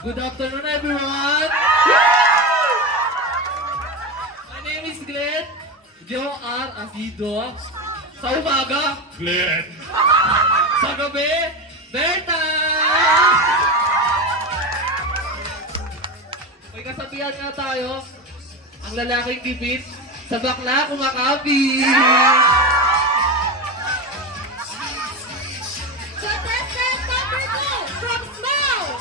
Good afternoon, everyone! My name is Glenn. J.O.R. Asido. Sa umaga, Glenn. Sa gabi, Berta! May kasabihan nga tayo, ang lalaking tipid, sa bakla kumakapit. Contestant number 2 from Small.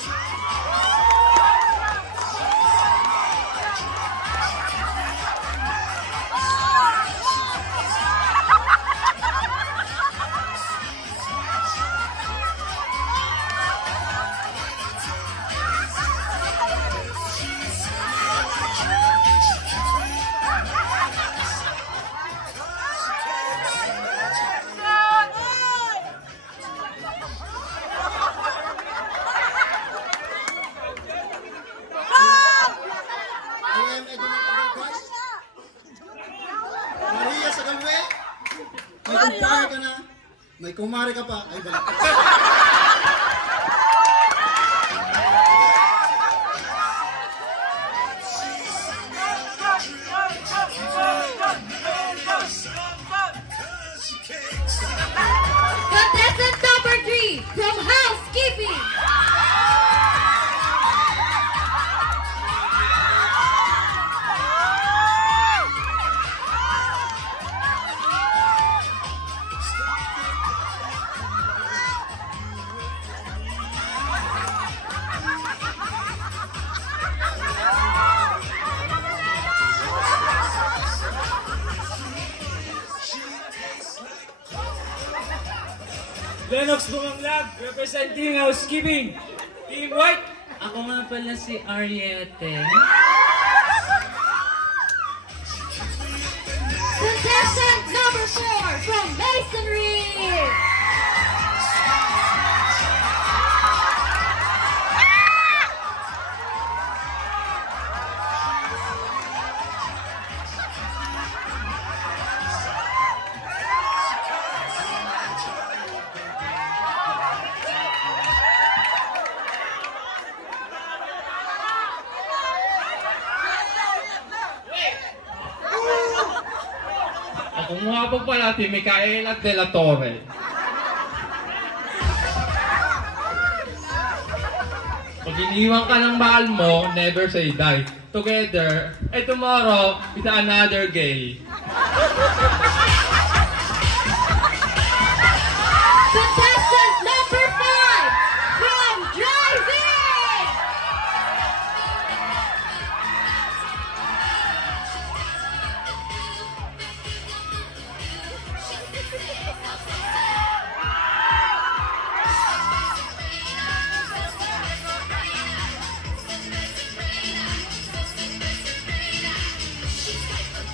Maria sa galwe. May kumpare ka na. May kumare ka pa. Ay, balik. Contestant number 3 from Housekeeping. Lennox Bumanglag, representing Housekeeping. Team White. Ako nga pala si Ariete. Contestant number 4 from Masonry. Ako nga po pala si Micaela de la Torre. Pag iniwan ka ng mahal mo, never say die. Together, tomorrow is another gay. Contestant number 5 from Driving.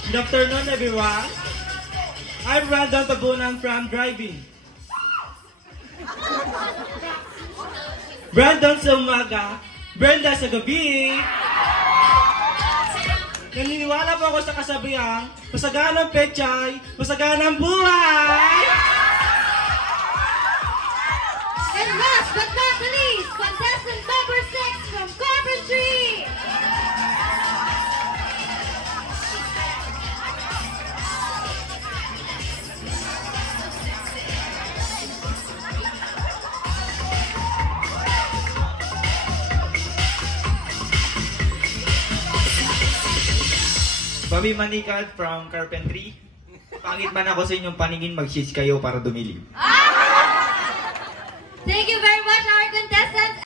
Good afternoon, everyone. I'm Brandon Tabunan from Driving. Brandon sa umaga, Brenda sa gabi. Naniniwala po ako sa kasabihang, masaganang pechay, masaganang buhay! And last but not the least, contestant number 6 from Carpentry. Bobby Manikad from Carpentry. Pangit man ako sa inyong paningin, mag-shish kayo para dumilim. Thank you very much, our contestant.